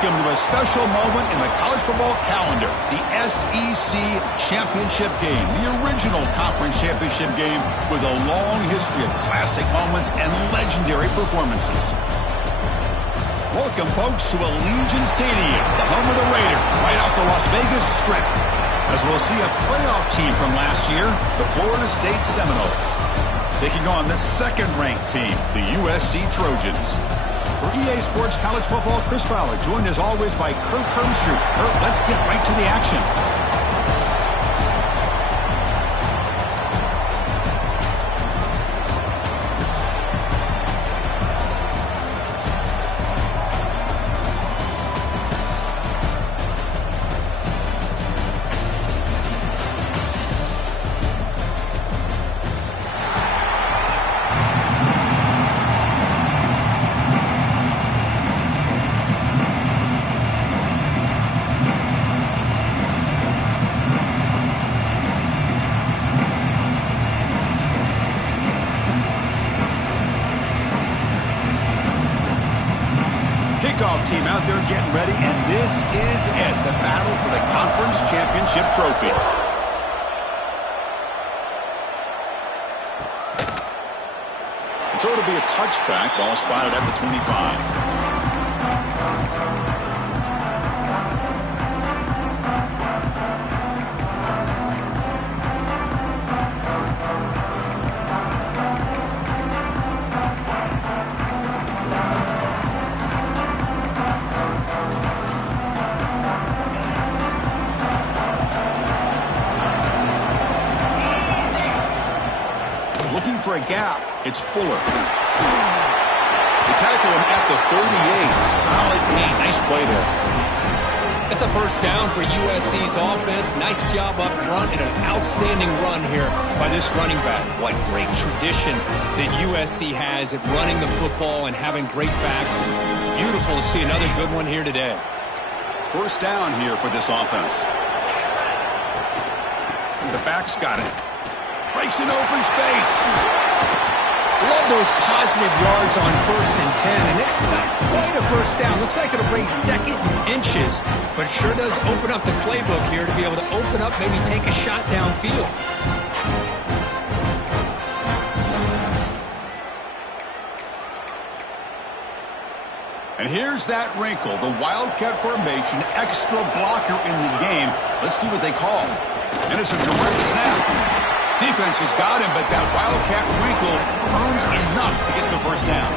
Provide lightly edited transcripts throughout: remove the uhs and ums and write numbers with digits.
welcome to a special moment in the college football calendar, the SEC Championship game, the original conference championship game with a long history of classic moments and legendary performances. Welcome, folks, to Allegiant Stadium, the home of the Raiders, right off the Las Vegas Strip, as we'll see a playoff team from last year, the Florida State Seminoles, taking on the second-ranked team, the USC Trojans. For EA Sports College Football, Chris Fowler, joined as always by Kirk Hermstreet. Kirk, let's get right to the action. Team out there getting ready, and this is it, the battle for the conference championship trophy. And so it'll be a touchback, ball spotted at the 25. For a gap, it's Fuller. They tackle him at the 38. Solid gain. Nice play there. It's a first down for USC's offense. Nice job up front and an outstanding run here by this running back. What great tradition that USC has at running the football and having great backs. It's beautiful to see another good one here today. First down here for this offense. The back's got it. Breaks in open space. Love those positive yards on 1st and 10, and it's not quite a first down. Looks like it'll bring second and inches, but it sure does open up the playbook here to be able to open up, maybe take a shot downfield. And here's that wrinkle, the Wildcat formation, extra blocker in the game. Let's see what they call. And it's a direct snap. Defense has got him, but that Wildcat wrinkle earns enough to get the first down.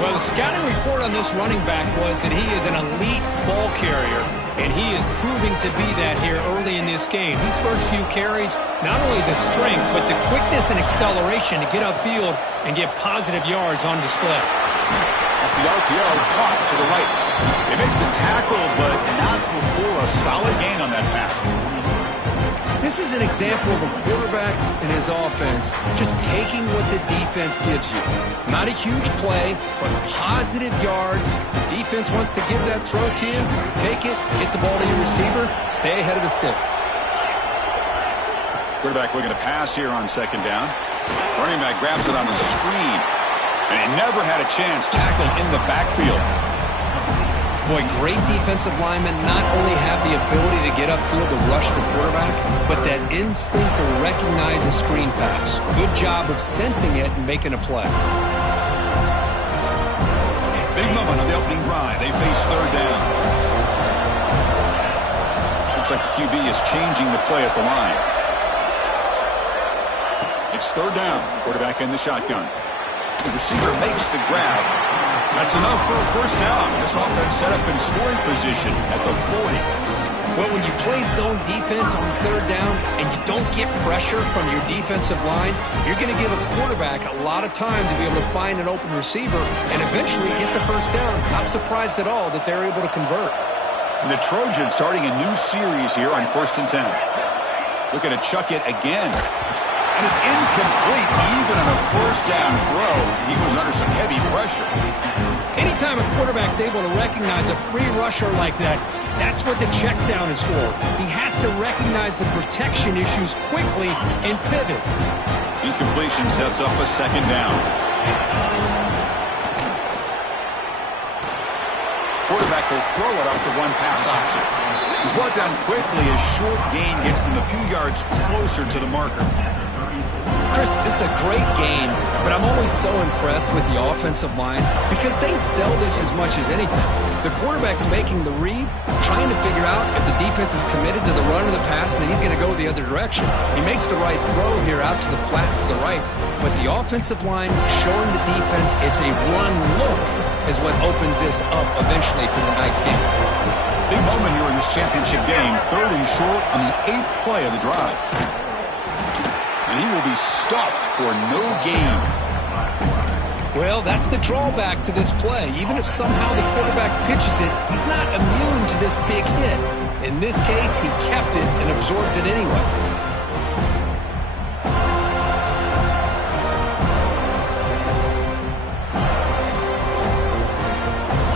Well, the scouting report on this running back was that he is an elite ball carrier, and he is proving to be that here early in this game. These first few carries, not only the strength, but the quickness and acceleration to get upfield and get positive yards on display. Off the RPO, caught to the right. They make the tackle, but not before a solid gain on that pass. This is an example of a quarterback and his offense just taking what the defense gives you. Not a huge play, but positive yards. The defense wants to give that throw to you. Take it, get the ball to your receiver, stay ahead of the sticks. Quarterback looking to pass here on second down. Running back grabs it on the screen. And he never had a chance. Tackled in the backfield. Boy, great defensive linemen not only have the ability to get upfield to rush the quarterback, but that instinct to recognize a screen pass. Good job of sensing it and making a play. Big moment on the opening drive. They face third down. Looks like the QB is changing the play at the line. It's third down. Quarterback in the shotgun. The receiver makes the grab. That's enough for a first down. This offense set up in scoring position at the 40. Well, when you play zone defense on third down and you don't get pressure from your defensive line, you're going to give a quarterback a lot of time to be able to find an open receiver and eventually get the first down. Not surprised at all that they're able to convert. And the Trojans starting a new series here on 1st and 10. Looking to chuck it again. And it's incomplete, even on a first down throw. He was under some heavy pressure. Anytime a quarterback's able to recognize a free rusher like that, that's what the check down is for. He has to recognize the protection issues quickly and pivot. Incompletion sets up a second down. Quarterback will throw it off the one-pass option. He's brought down quickly as short gain gets them a few yards closer to the marker. Chris, this is a great game, but I'm always so impressed with the offensive line because they sell this as much as anything. The quarterback's making the read, trying to figure out if the defense is committed to the run or the pass, and then he's going to go the other direction. He makes the right throw here out to the flat to the right, but the offensive line showing the defense it's a run look is what opens this up eventually for the nice game. Big moment here in this championship game. 3rd and short on the 8th play of the drive. And he will be stuffed for no gain. Well, that's the drawback to this play. Even if somehow the quarterback pitches it, he's not immune to this big hit. In this case, he kept it and absorbed it anyway.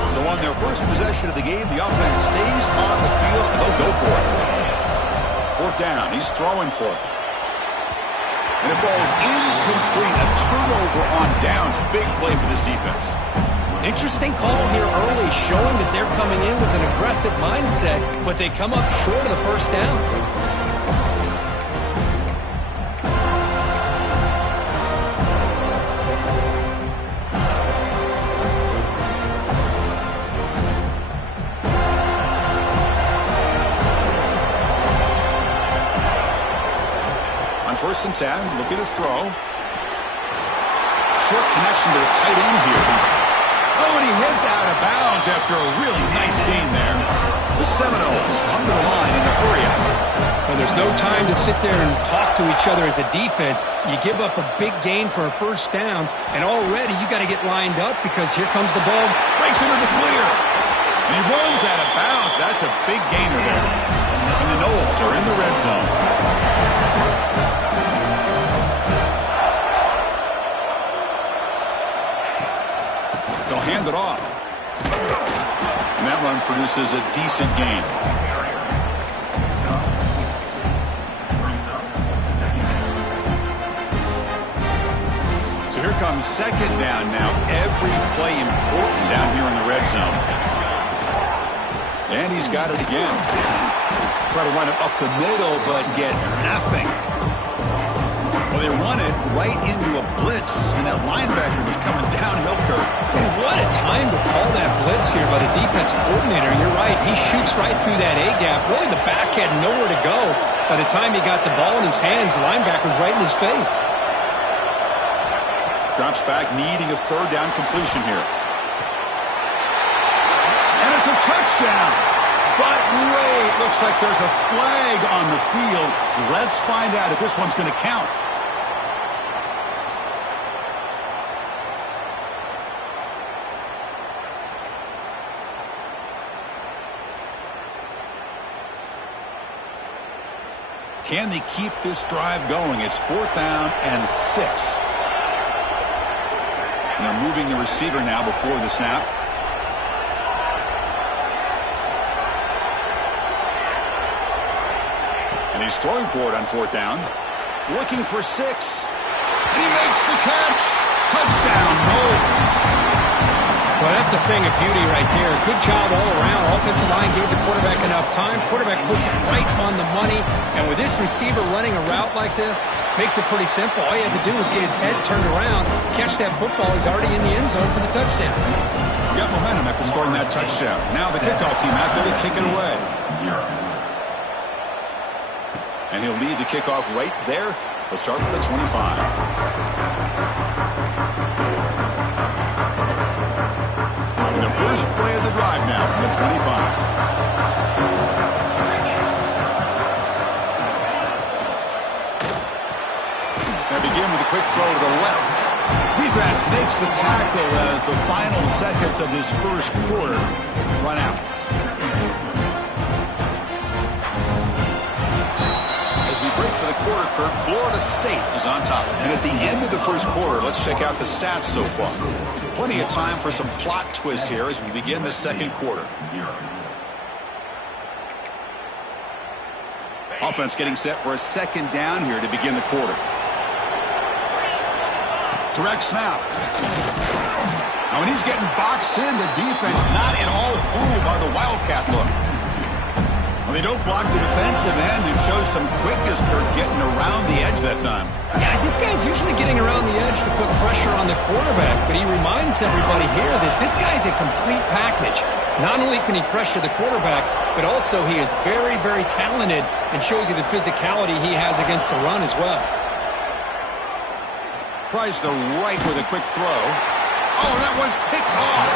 So on their first possession of the game, the offense stays on the field and they'll go for it. 4th down, he's throwing for it. And it falls incomplete. A turnover on downs. Big play for this defense. Interesting call here early, showing that they're coming in with an aggressive mindset, but they come up short of the first down. First and 10, looking to throw. Short connection to the tight end here. Oh, and he heads out of bounds after a really nice gain there. The Seminoles come to the line in the hurry-up. Well, there's no time to sit there and talk to each other as a defense. You give up a big gain for a first down, and already you got to get lined up because here comes the ball. Breaks into the clear. And he runs out of bounds. That's a big gainer there. And the Noles are in the red zone. They'll hand it off. And that run produces a decent gain. So here comes 2nd down now. Every play important down here in the red zone. And he's got it again. Try to run it up the middle, but get nothing. Well, they run it right into a blitz, and that linebacker was coming downhill curve. Man, what a time to call that blitz here by the defensive coordinator. You're right. He shoots right through that A-gap. Really, the back had nowhere to go. By the time he got the ball in his hands, the linebacker's right in his face. Drops back, needing a 3rd down completion here. And it's a touchdown. But wait, looks like there's a flag on the field. Let's find out if this one's going to count. Can they keep this drive going? It's 4th down and 6. And they're moving the receiver now before the snap. And he's throwing for it on 4th down. Looking for 6. And he makes the catch. Touchdown, Noles. Well, that's a thing of beauty right there. Good job all around. Offensive line gave the quarterback enough time. Quarterback puts it right on the money. And with this receiver running a route like this, makes it pretty simple. All you have to do is get his head turned around, catch that football. He's already in the end zone for the touchdown. We got momentum after scoring that touchdown. Now the kickoff team out there to kick it away. And he'll lead the kickoff right there. He'll start with the 25. The first play of the drive now from the 25. They begin with a quick throw to the left. Defense makes the tackle as the final seconds of this first quarter run out. As we break for the quarter, Kurt, Florida State is on top. And at the end of the first quarter, let's check out the stats so far. Plenty of time for some plot twists here as we begin the second quarter. Offense getting set for a 2nd down here to begin the quarter. Direct snap. Now, when he's getting boxed in, the defense not at all fooled by the Wildcat look. Well, they don't block the defensive end, who shows some quickness, Kirk, getting around the edge that time. Yeah, this guy's usually getting around the edge to put pressure on the quarterback, but he reminds everybody here that this guy's a complete package. Not only can he pressure the quarterback, but also he is very, very talented and shows you the physicality he has against the run as well. Tries the right with a quick throw. Oh, that one's picked off.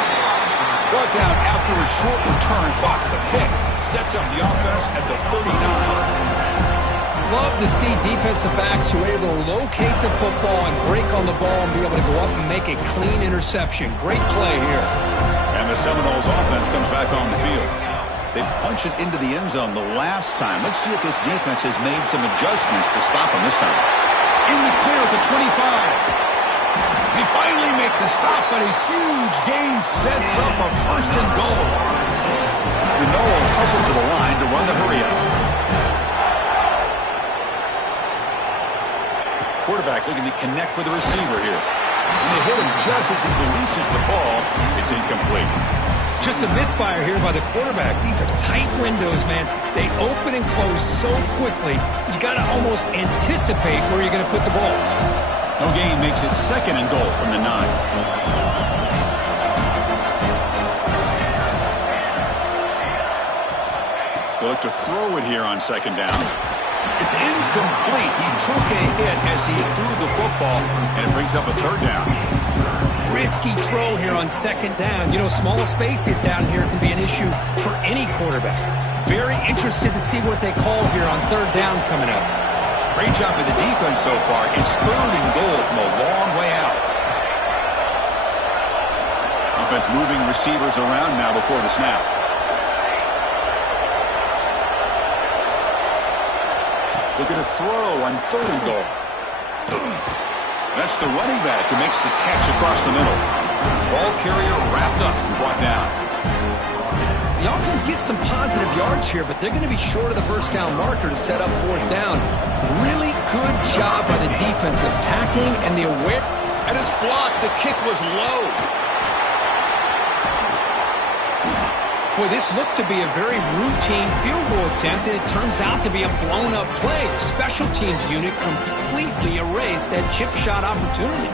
Brought down after a short return, but the pick sets up the offense at the 39. Love to see defensive backs who are able to locate the football and break on the ball and be able to go up and make a clean interception. Great play here. And the Seminoles offense comes back on the field. They punch it into the end zone the last time. Let's see if this defense has made some adjustments to stop them this time. In the clear at the 25. They finally make the stop, but a huge gain sets up a first and goal. The Noles hustle to the line to run the hurry-up. Quarterback looking to connect with the receiver here. And they hit him just as he releases the ball. It's incomplete. Just a misfire here by the quarterback. These are tight windows, man. They open and close so quickly, you got to almost anticipate where you're going to put the ball. No gain makes it second and goal from the 9. They look to throw it here on second down. It's incomplete. He took a hit as he threw the football, and it brings up a third down. Risky throw here on second down. You know, small spaces down here can be an issue for any quarterback. Very interested to see what they call here on third down coming up. Great job of the defense so far. It's third and goal from a long way out. Offense moving receivers around now before the snap. Look at a throw on third and goal. That's the running back who makes the catch across the middle. Ball carrier wrapped up and brought down. The offense gets some positive yards here, but they're going to be short of the first down marker to set up fourth down. Really good job by the defense of tackling and the aware. And it's blocked. The kick was low. Boy, this looked to be a very routine field goal attempt, and it turns out to be a blown-up play. The special teams unit completely erased that chip shot opportunity.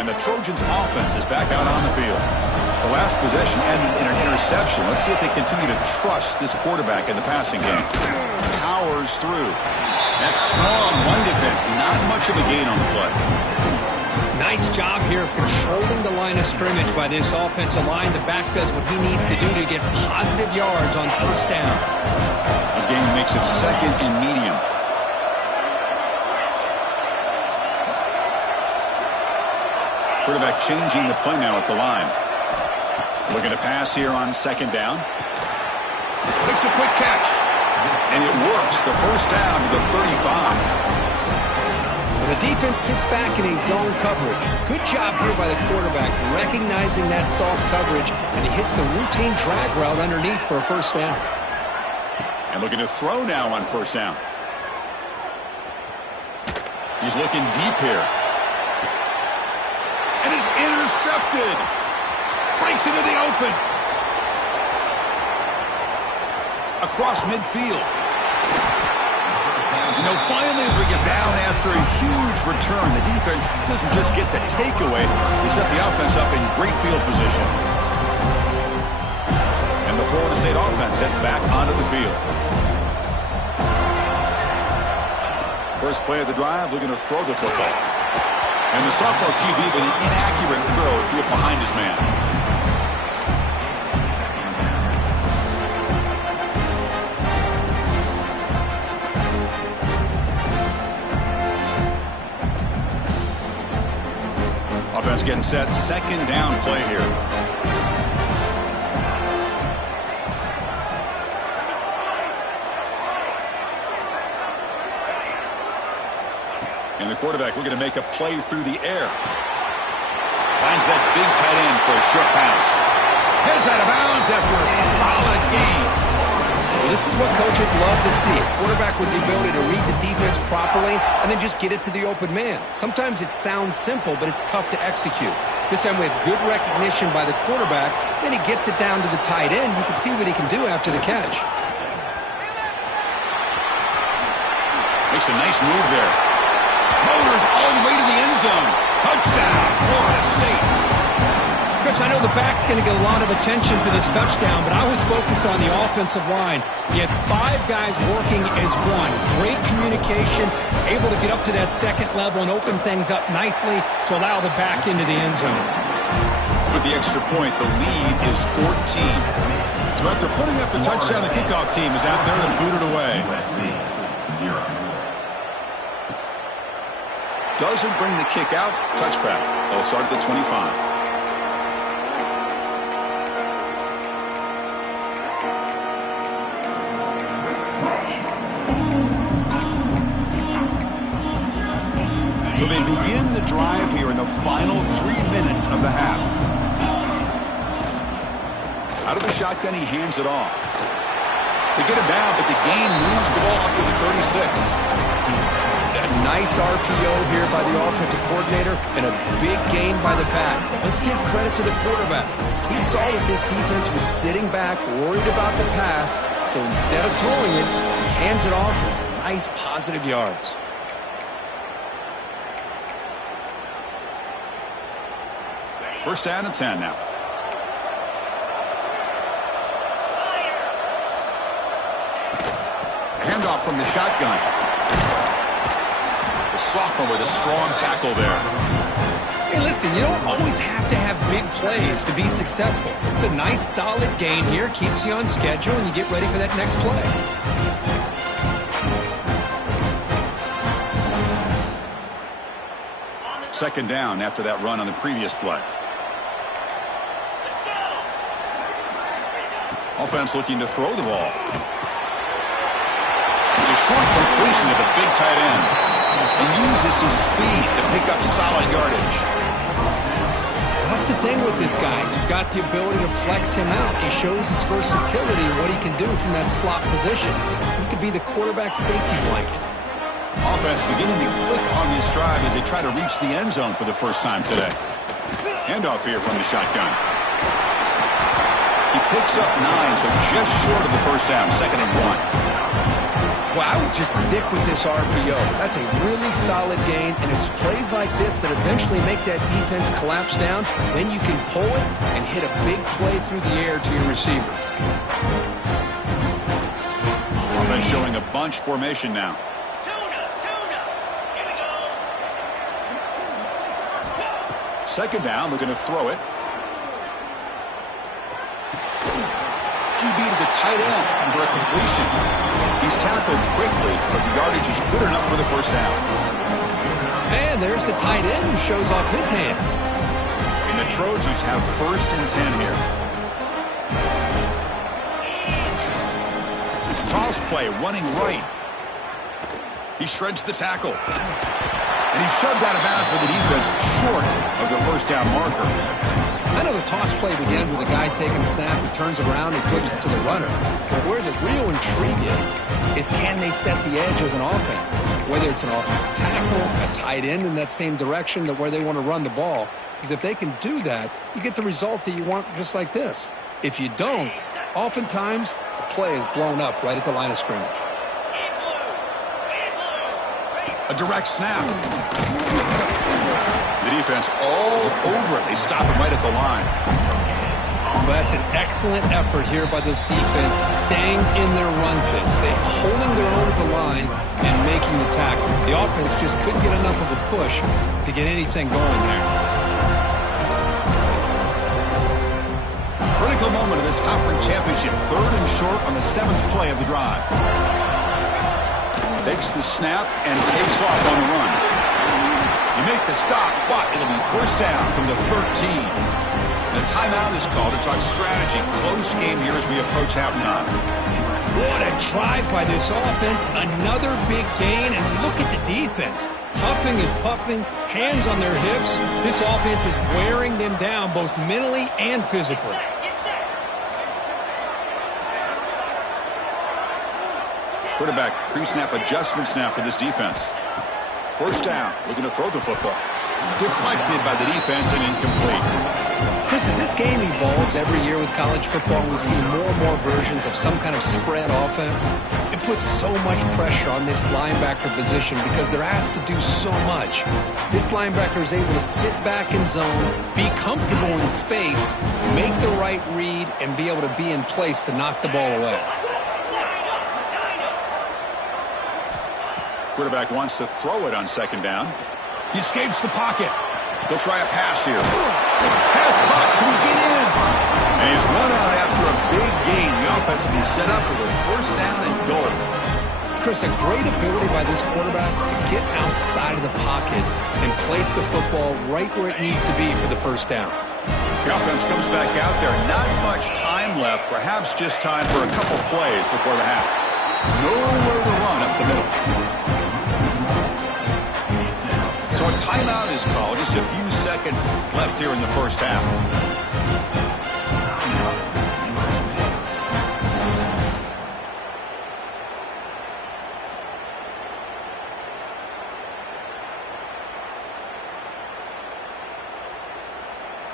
And the Trojans' offense is back out on the field. The last possession ended in an interception. Let's see if they continue to trust this quarterback in the passing game. Powers through. That strong run defense, not much of a gain on the play. Nice job here of controlling the line of scrimmage by this offensive line. The back does what he needs to do to get positive yards on first down. The game makes it second and medium. Quarterback changing the play now at the line. Looking to pass here on second down. Makes a quick catch. And it works. The first down to the 35. The defense sits back in a zone coverage. Good job here by the quarterback, recognizing that soft coverage, and he hits the routine drag route underneath for a first down. And looking to throw now on first down. He's looking deep here. And is intercepted. Breaks into the open. Across midfield. You know, finally bring it down after a huge return. The defense doesn't just get the takeaway. They set the offense up in great field position. And the Florida State offense heads back onto the field. First play of the drive, looking to throw the football. And the sophomore QB with an inaccurate throw threw it behind his man. Offense getting set. Second down play here. And the quarterback looking to make a play through the air. Finds that big tight end for a short pass. Heads out of bounds after a solid gain. Well, this is what coaches love to see. A quarterback with the ability to read the defense properly and then just get it to the open man. Sometimes it sounds simple, but it's tough to execute. This time we have good recognition by the quarterback. Then he gets it down to the tight end. You can see what he can do after the catch. Makes a nice move there. Motors all the way to the end zone. Touchdown, Florida State. Chris, I know the back's going to get a lot of attention for this touchdown, but I was focused on the offensive line. You had 5 guys working as one. Great communication, able to get up to that second level and open things up nicely to allow the back into the end zone. With the extra point, the lead is 14. So after putting up the touchdown, the kickoff team is out there and booted away. USC, 0. Doesn't bring the kick out. Touchback. They'll start at the 25. So they begin the drive here in the final 3 minutes of the half. Out of the shotgun, he hands it off. They get it down, but the gain moves the ball up to the 36. A nice RPO here by the offensive coordinator and a big gain by the back. Let's give credit to the quarterback. He saw that this defense was sitting back, worried about the pass, so instead of throwing it, he hands it off with some nice positive yards. First down and 10 now. Handoff from the shotgun. The sophomore with a strong tackle there. Hey, listen, you don't always have to have big plays to be successful. It's a nice, solid gain here. Keeps you on schedule, and you get ready for that next play. Second down after that run on the previous play. Offense looking to throw the ball. It's a short completion to the big tight end. And uses his speed to pick up solid yardage. That's the thing with this guy. You've got the ability to flex him out. He shows his versatility and what he can do from that slot position. He could be the quarterback safety blanket. Offense beginning to click on this drive as they try to reach the end zone for the first time today. Handoff here from the shotgun. He picks up 9, so just short of the first down, 2nd and 1. Well, I would just stick with this RPO. That's a really solid gain, and it's plays like this that eventually make that defense collapse down. Then you can pull it and hit a big play through the air to your receiver. Offense showing a bunch formation now. Second down, we're going to throw it. QB to the tight end for a completion. He's tackled quickly, but the yardage is good enough for the first down. And there's the tight end who shows off his hands. And the Trojans have 1st and 10 here. Toss play, running right. He shreds the tackle. And he's shoved out of bounds by the defense short of the first down marker. I know the toss play begins with a guy taking the snap, he turns it around and flips it to the runner. But where the real intrigue is can they set the edge as an offense? Whether it's an offensive tackle, a tight end in that same direction that where they want to run the ball. Because if they can do that, you get the result that you want just like this. If you don't, oftentimes the play is blown up right at the line of scrimmage. A direct snap. The defense all over it. They stop him right at the line. Well, that's an excellent effort here by this defense, staying in their run fits. They're holding their own at the line and making the tackle. The offense just couldn't get enough of a push to get anything going there. Critical moment of this conference championship. 3rd and short on the 7th play of the drive. Takes the snap and takes off on the run. You make the stop, but it'll be first down from the 13. The timeout is called to talk strategy. Close game here as we approach halftime. What a drive by this offense. Another big gain, and look at the defense. Huffing and puffing, hands on their hips. This offense is wearing them down both mentally and physically. Quarterback pre-snap adjustments now for this defense. First down, looking to throw the football. Deflected by the defense and incomplete. Chris, as this game evolves every year with college football, we see more and more versions of some kind of spread offense. It puts so much pressure on this linebacker position because they're asked to do so much. This linebacker is able to sit back in zone, be comfortable in space, make the right read, and be able to be in place to knock the ball away. Quarterback wants to throw it on second down. He escapes the pocket. He'll try a pass here. Pass caught. Can he get in? And he's run out after a big gain. The offense will be set up with a first down and goal. Chris, a great ability by this quarterback to get outside of the pocket and place the football right where it needs to be for the first down. The offense comes back out there. Not much time left. Perhaps just time for a couple plays before the half. Nowhere to run up the middle. So a timeout is called. Just a few seconds left here in the first half.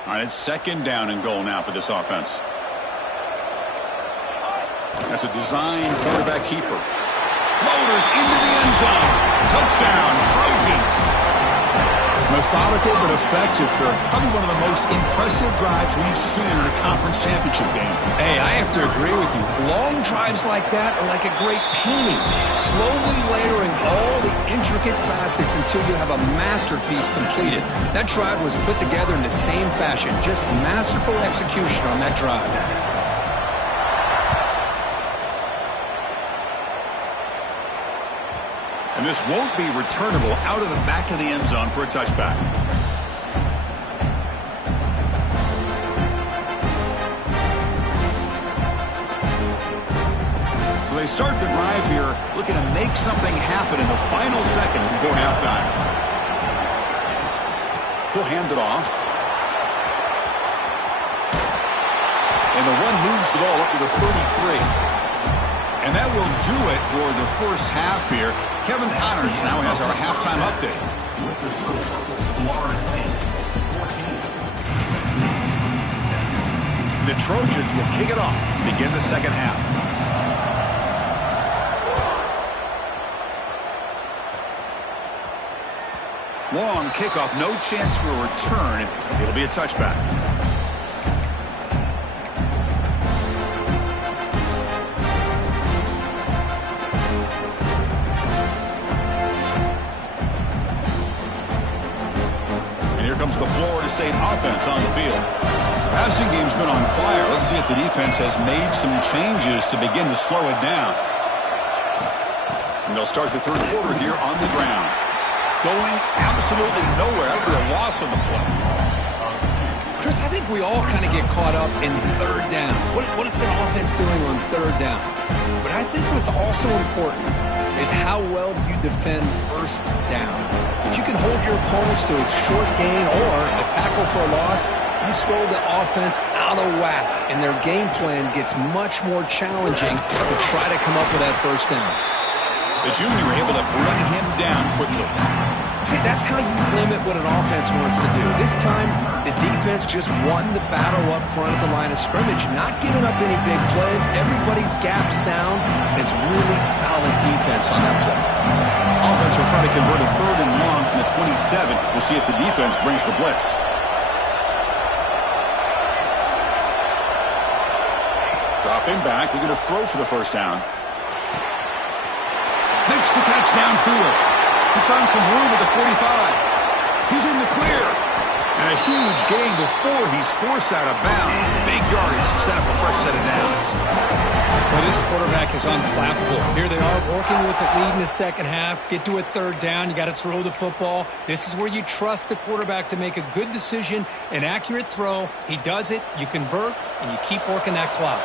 All right, it's second down and goal now for this offense. That's a design quarterback keeper. Motors into the end zone. Touchdown, Trojans. Methodical but effective for probably one of the most impressive drives we've seen in a conference championship game. Hey, I have to agree with you. Long drives like that are like a great painting, slowly layering all the intricate facets until you have a masterpiece completed. That drive was put together in the same fashion, just masterful execution on that drive. And this won't be returnable out of the back of the end zone for a touchback. So they start the drive here looking to make something happen in the final seconds before halftime. He'll hand it off. And the one moves the ball up to the 33. And that will do it for the first half here. Kevin Connors now has our halftime update. The Trojans will kick it off to begin the second half. Long kickoff, no chance for a return. It'll be a touchback. Comes the Florida State offense on the field. Passing game's been on fire. Let's see if the defense has made some changes to begin to slow it down. And they'll start the third quarter here on the ground. Going absolutely nowhere. That'll be a loss on the play. Chris, I think we all kind of get caught up in third down. What is an offense doing on third down? But I think what's also important is how well do you defend first down. If you can hold your opponents to a short gain or a tackle for a loss, you throw the offense out of whack, and their game plan gets much more challenging to try to come up with that first down. The junior able to bring him down quickly. See, that's how you limit what an offense wants to do. This time, the defense just won the battle up front at the line of scrimmage, not giving up any big plays. Everybody's gap sound. It's really solid defense on that play. Offense will try to convert a third and long from the 27. We'll see if the defense brings the blitz. Dropping back, they're going to throw for the first down. Makes the catch downfield. He's found some room at the 45. He's in the clear. And a huge gain before he's forced out of bounds. Big yardage to set up a fresh set of downs. Well, this quarterback is unflappable. Here they are working with the lead in the second half. Get to a third down. You got to throw the football. This is where you trust the quarterback to make a good decision, an accurate throw. He does it, you convert, and you keep working that clock.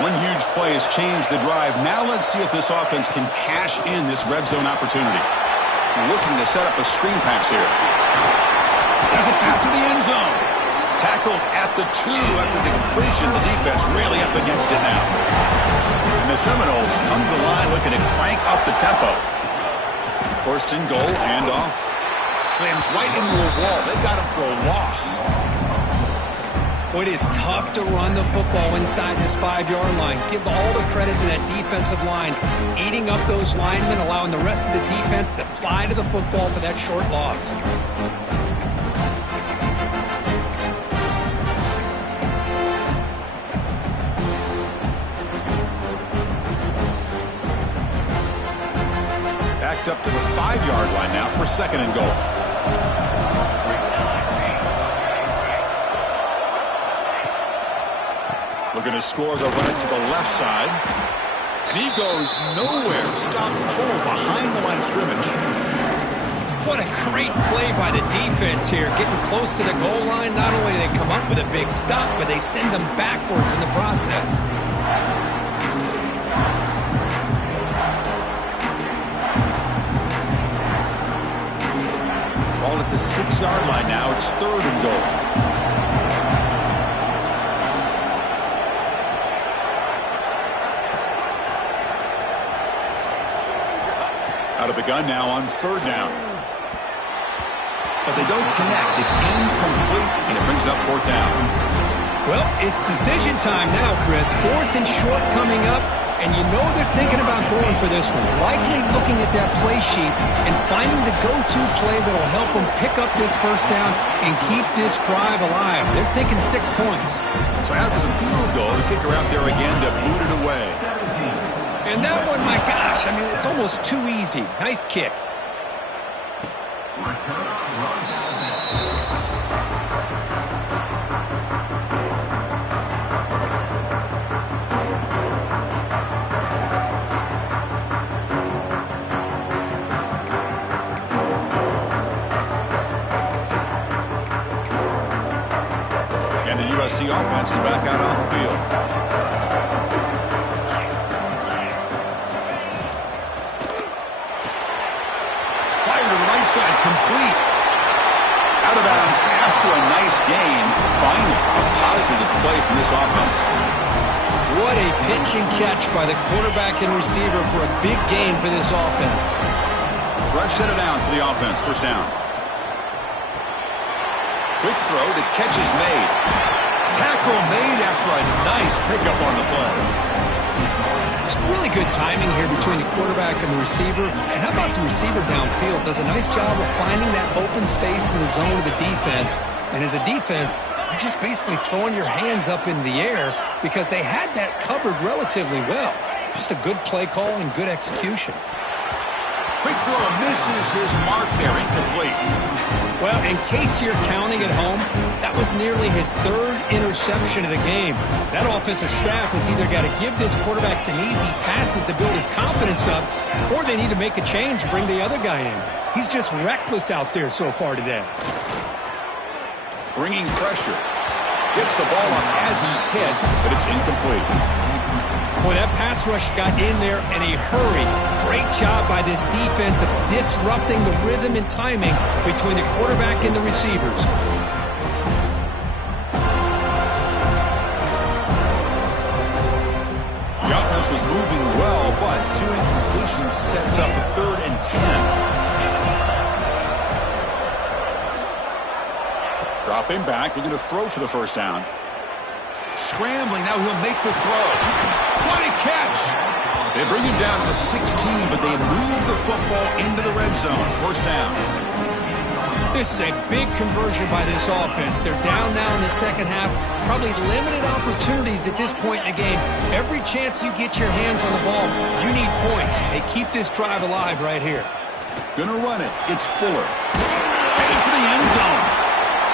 One huge play has changed the drive. Now let's see if this offense can cash in this red zone opportunity. They're looking to set up a screen pass here. Has it back to the end zone. Tackled at the 2 after the completion. The defense really up against it now. And the Seminoles come to the line looking to crank up the tempo. First and goal, handoff. Slams right into a wall. They got him for a loss. Well, it is tough to run the football inside this 5-yard line. Give all the credit to that defensive line, eating up those linemen, allowing the rest of the defense to fly to the football for that short loss. Backed up to the 5-yard line now for second and goal. Looking to score, they'll run it to the left side. And he goes nowhere. Stop cold behind the line of scrimmage. What a great play by the defense here. Getting close to the goal line, not only do they come up with a big stop, but they send them backwards in the process. Ball at the 6-yard line now. It's third and goal. Out of the gun now on third down. But they don't connect. It's incomplete, and it brings up fourth down. Well, it's decision time now, Chris. Fourth and short coming up, and you know they're thinking about going for this one. Likely looking at that play sheet and finding the go-to play that'll help them pick up this first down and keep this drive alive. They're thinking 6 points. So after the field goal, the kicker out there again to boot it away. And that one, my gosh, I mean, it's almost too easy. Nice kick. And the USC offense is back out on the field. Side complete. Out of bounds after a nice gain. Finally, a positive play from this offense. What a pitch and catch by the quarterback and receiver for a big gain for this offense. Fresh set of downs for the offense. First down. Quick throw. The catch is made. Tackle made after a nice pickup on the play. It's really good timing here between the quarterback and the receiver. And how about the receiver downfield? Does a nice job of finding that open space in the zone of the defense. And as a defense, you're just basically throwing your hands up in the air because they had that covered relatively well. Just a good play call and good execution. Quick throw misses his mark there, incomplete. Well, in case you're counting at home, that was nearly his third interception of the game. That offensive staff has either got to give this quarterback some easy passes to build his confidence up, or they need to make a change and bring the other guy in. He's just reckless out there so far today. Bringing pressure. Gets the ball off as he's hit, but it's incomplete. Boy, that pass rush got in there in a hurry. Great job by this defense of disrupting the rhythm and timing between the quarterback and the receivers. The offense was moving well, but 2 incompletions sets up a 3rd and 10. Dropping back, looking to throw for the first down. Scrambling, now he'll make the throw. What a catch! They bring him down to the 16, but they move the football into the red zone. First down. This is a big conversion by this offense. They're down now in the second half. Probably limited opportunities at this point in the game. Every chance you get your hands on the ball, you need points. They keep this drive alive right here. Gonna run it. It's Fuller. Heading for the end zone.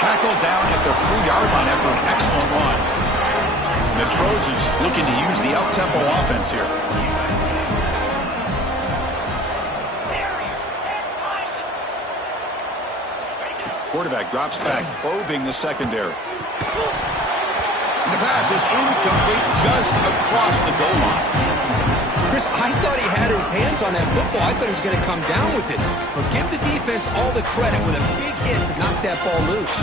Tackled down at the 3-yard line after an excellent run. The Trojans looking to use the up-tempo offense here. Quarterback drops back, probing the secondary. And the pass is incomplete just across the goal line. Chris, I thought he had his hands on that football. I thought he was going to come down with it. But give the defense all the credit with a big hit to knock that ball loose.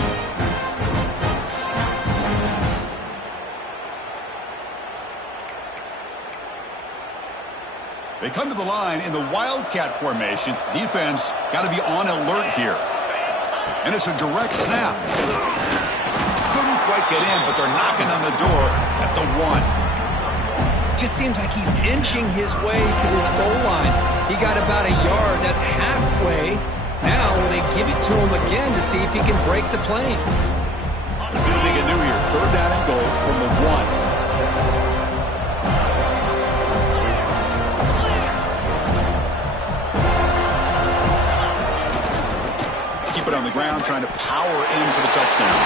They come to the line in the Wildcat formation. Defense got to be on alert here. And it's a direct snap. Couldn't quite get in, but they're knocking on the door at the 1. Just seems like he's inching his way to this goal line. He got about a yard. That's halfway. Now will they give it to him again to see if he can break the plane? Let's see what they can do here. 3rd down and goal from the 1. Keep it on the ground, trying to power in for the touchdown.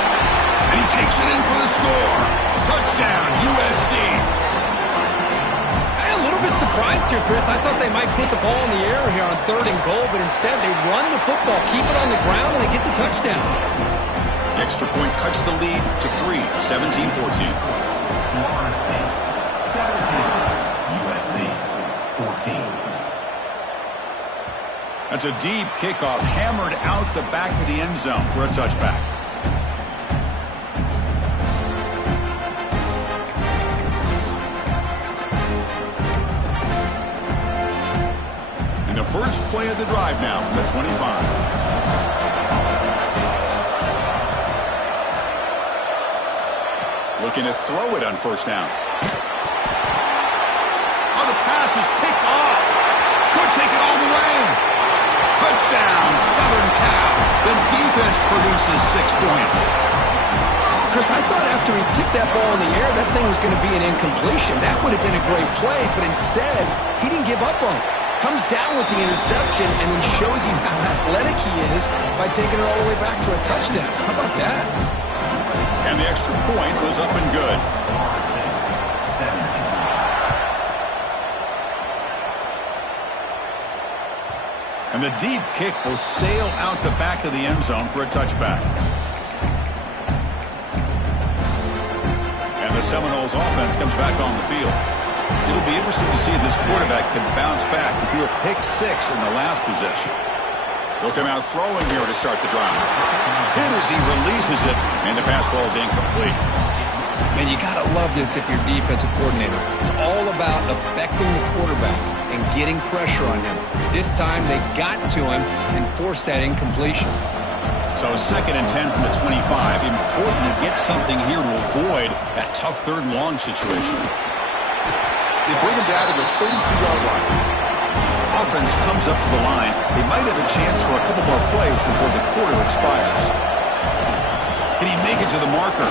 And he takes it in for the score. Touchdown, USC. I'm a little bit surprised here, Chris. I thought they might put the ball in the air here on 3rd and goal, but instead they run the football, keep it on the ground, and they get the touchdown. The extra point cuts the lead to 3, 17-14. USC 14. That's a deep kickoff, hammered out the back of the end zone for a touchback. And the first play of the drive now from the 25. Looking to throw it on 1st down. Oh, the pass is picked off. Could take it all the way. Touchdown, Southern Cal. The defense produces 6 points. Chris, I thought after he tipped that ball in the air, that thing was going to be an incompletion. That would have been a great play, but instead, he didn't give up on it. Comes down with the interception and then shows you how athletic he is by taking it all the way back for a touchdown. How about that? And the extra point was up and good. And the deep kick will sail out the back of the end zone for a touchback. And the Seminoles offense comes back on the field. It'll be interesting to see if this quarterback can bounce back. He threw a pick 6 in the last possession. He'll come out throwing here to start the drive. Hit as he releases it, and the pass ball is incomplete. Man, you got to love this if you're defensive coordinator. It's all about affecting the quarterback and getting pressure on him. This time they got to him and forced that incompletion. So 2nd and 10 from the 25. Important to get something here to avoid that tough 3rd and long situation. They bring him down to the 32-yard line. Offense comes up to the line. They might have a chance for a couple more plays before the quarter expires. Can he make it to the marker?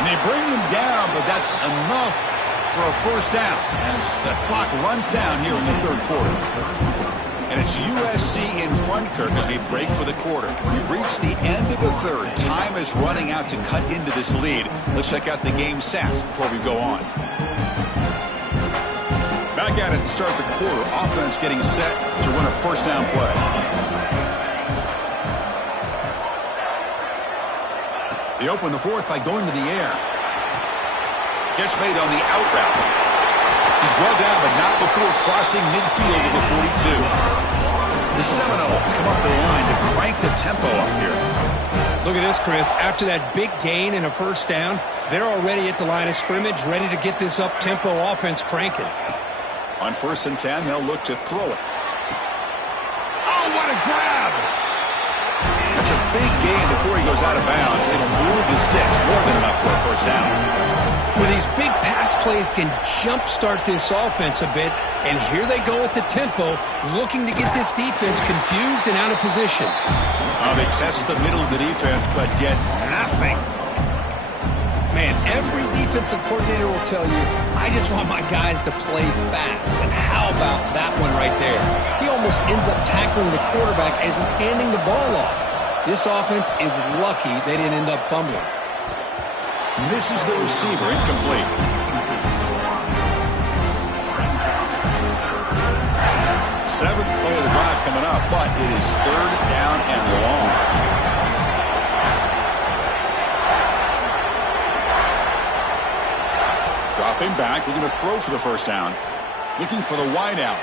And they bring him down, but that's enough for a 1st down as the clock runs down here in the 3rd quarter. And it's USC in front, Kirk, as we break for the quarter. We've reached the end of the 3rd. Time is running out to cut into this lead. Let's check out the game stats before we go on. Back at it to start the quarter. Offense getting set to run a 1st down play. They open the 4th by going to the air. Catch made on the out route. He's brought down, but not before crossing midfield to the 42. The Seminoles come up to the line to crank the tempo up here. Look at this, Chris. After that big gain and a 1st down, they're already at the line of scrimmage, ready to get this up-tempo offense cranking. On 1st and 10, they'll look to throw it. Oh, what a grab! That's a big gain before he goes out of bounds. It'll move the sticks, more than enough for a 1st down. Well, these big pass plays can jumpstart this offense a bit, and here they go at the tempo, looking to get this defense confused and out of position. They test the middle of the defense, but get nothing. Man, every defensive coordinator will tell you, I just want my guys to play fast. And how about that one right there? He almost ends up tackling the quarterback as he's handing the ball off. This offense is lucky they didn't end up fumbling. Misses the receiver, incomplete. Seventh play of the drive coming up, but it is 3rd down and long. Dropping back, looking to throw for the 1st down. Looking for the wide out.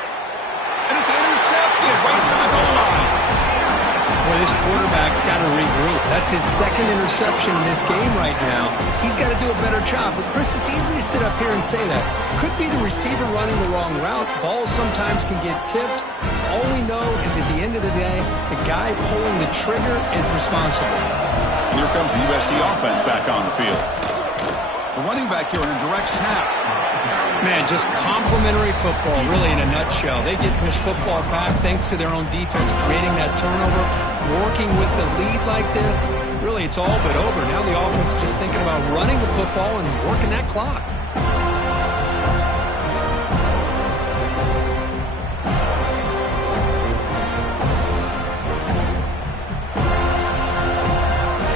And it's intercepted right near the goal line. Well, this quarterback's got to regroup. That's his second interception in this game right now. He's got to do a better job. But, Chris, it's easy to sit up here and say that. Could be the receiver running the wrong route. Balls sometimes can get tipped. All we know is at the end of the day, the guy pulling the trigger is responsible. And here comes the USC offense back on the field. The running back here in a direct snap. Man, just complimentary football, really, in a nutshell. They get this football back thanks to their own defense, creating that turnover, working with the lead like this. Really, it's all but over. Now the offense is just thinking about running the football and working that clock.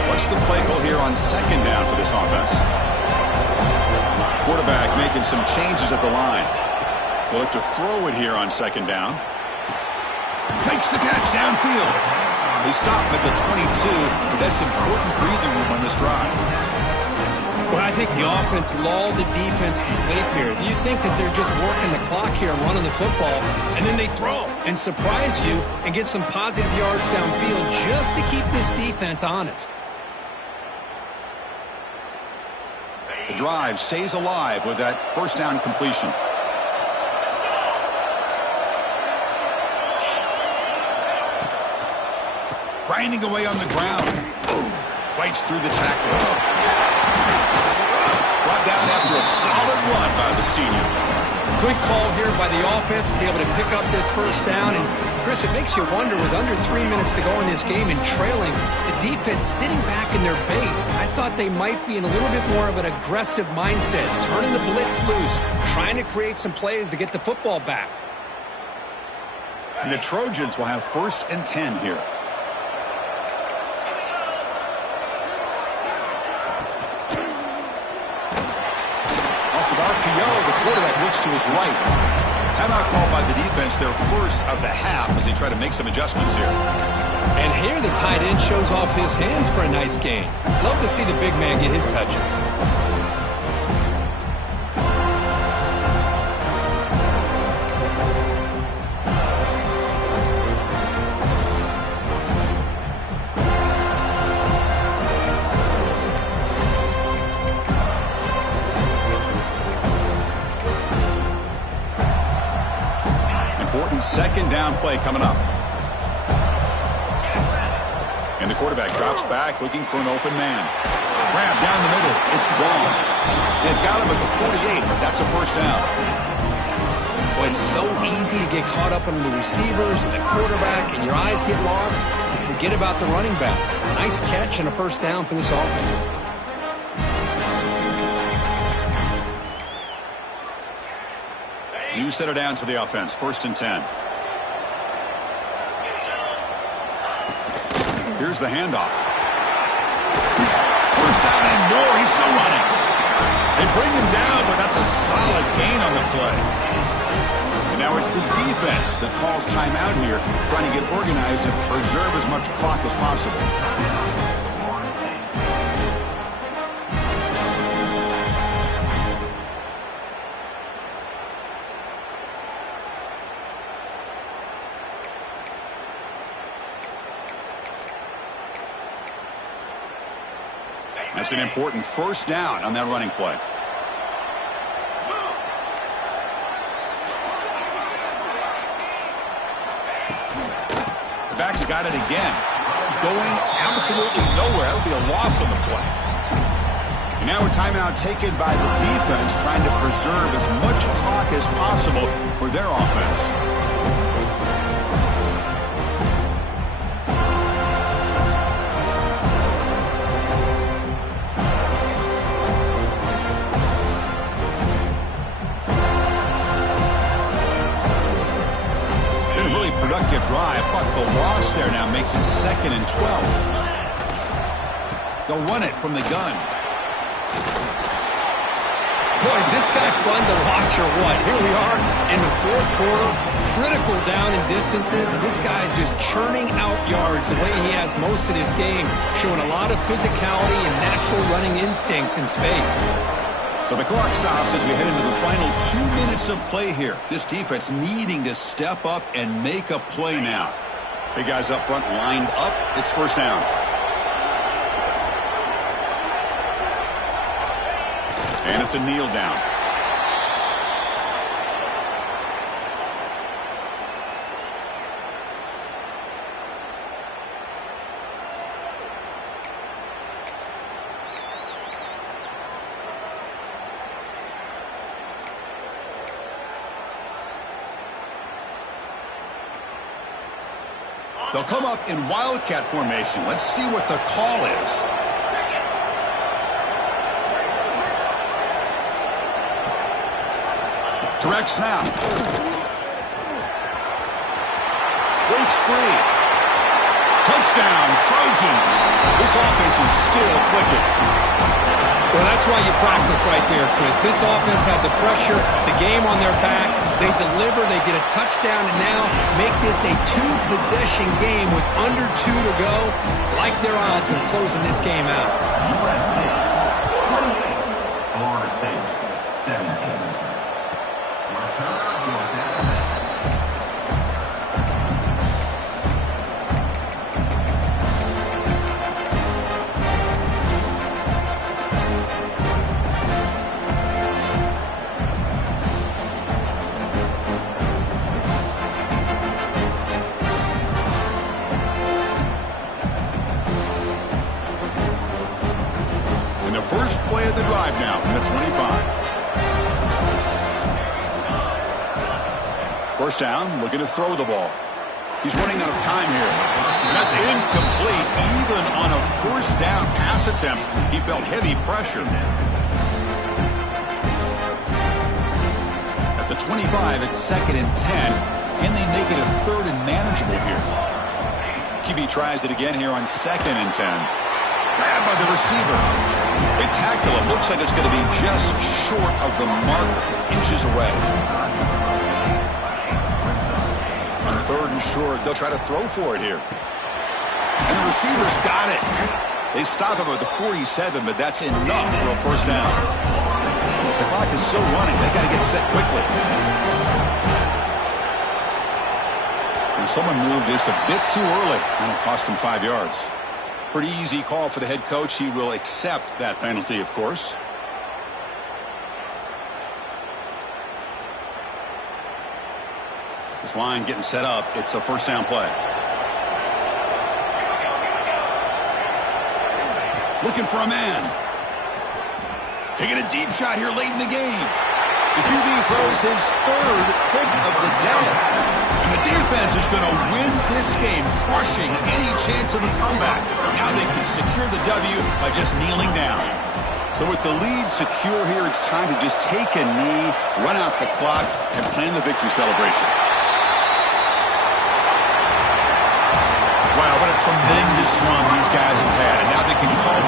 What's the play call here on second down for this offense? Quarterback making some changes at the line. He'll look to throw it here on second down. Makes the catch downfield. They stop him at the 22, but that's important breathing room on this drive. Well, I think the offense lulled the defense to sleep here. You think that they're just working the clock here and running the football, and then they throw and surprise you and get some positive yards downfield just to keep this defense honest. The drive stays alive with that first down completion. Grinding away on the ground. Fights through the tackle. Brought down after a solid run by the senior. Good call here by the offense to be able to pick up this first down. And, Chris, it makes you wonder, with under 3 minutes to go in this game and trailing, the defense sitting back in their base, I thought they might be in a little bit more of an aggressive mindset, turning the blitz loose, trying to create some plays to get the football back. And the Trojans will have 1st and 10 here. The quarterback looks to his right. Timeout called by the defense, their first of the half, as they try to make some adjustments here. And here the tight end shows off his hands for a nice gain. Love to see the big man get his touches. Second down play coming up. And the quarterback drops back looking for an open man. Grab down the middle. It's gone. They've got him at the 48, but that's a first down. Well, it's so easy to get caught up on the receivers and the quarterback, and your eyes get lost. You forget about the running back. Nice catch and a first down for this offense. New set of downs for the offense. 1st and 10. Here's the handoff. First down and more. He's still running. They bring him down, but that's a solid gain on the play. And now it's the defense that calls timeout here, trying to get organized and preserve as much clock as possible. That's an important first down on that running play. The back's got it again. Going absolutely nowhere. That'll be a loss on the play. And now a timeout taken by the defense, trying to preserve as much clock as possible for their offense. Drive, but the loss there now makes it 2nd and 12. They'll run it from the gun. Boy, is this guy fun to watch or what? Here we are in the 4th quarter, critical down in distances, and this guy is just churning out yards the way he has most of this game, showing a lot of physicality and natural running instincts in space. So the clock stops as we head into the final 2 minutes of play here. This defense needing to step up and make a play now. Big guys up front lined up. It's first down. And it's a kneel down. They'll come up in Wildcat formation. Let's see what the call is. Direct snap. Breaks free. Touchdown, Trojans. This offense is still clicking. Well, that's why you practice right there, Chris. This offense had the pressure, the game on their back. They deliver, they get a touchdown, and now make this a two-possession game with under 2 to go. Like their odds of closing this game out. USC 28, Florida State 17. Return was at First play of the drive now from the 25. First down, looking to throw the ball. He's running out of time here. That's incomplete. Even on a first down pass attempt, he felt heavy pressure. At the 25, it's 2nd and 10. Can they make it a 3rd and manageable here? QB tries it again here on 2nd and 10. Grabbed by the receiver. They tackle it. Looks like it's going to be just short of the mark, inches away. On 3rd and short, they'll try to throw for it here. And the receivers got it. They stop him at the 47, but that's enough for a first down. The clock is still running. They got to get set quickly. And someone moved just a bit too early, and it cost him 5 yards. Pretty easy call for the head coach. He will accept that penalty, of course. This line getting set up. It's a first down play. Looking for a man. Taking a deep shot here late in the game. The QB throws his 3rd pick of the day. And the defense is going to win this game, crushing any chance of a comeback. Now they can secure the W by just kneeling down. So with the lead secure here, it's time to just take a knee, run out the clock, and plan the victory celebration. Wow, what a tremendous run these guys have had. And now they can call the